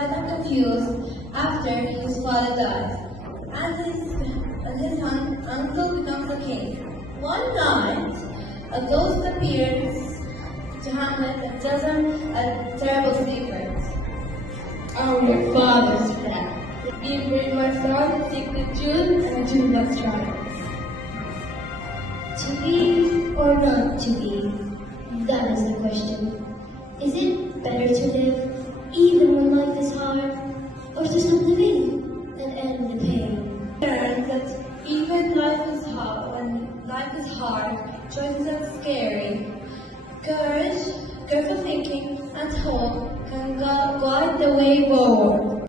sad and confused after his father dies, and his uncle becomes a king. One night, a ghost appears to Hamlet and tells him a terrible secret. I'm your father's friend. You bring my son, take the Jews, and do not try. To be or not to be? That is the question. Is it better to live even when life is hard, or to stop living and end the pain? Learn that even when life is hard, choices are scary. Courage, careful thinking, and hope can guide the way forward.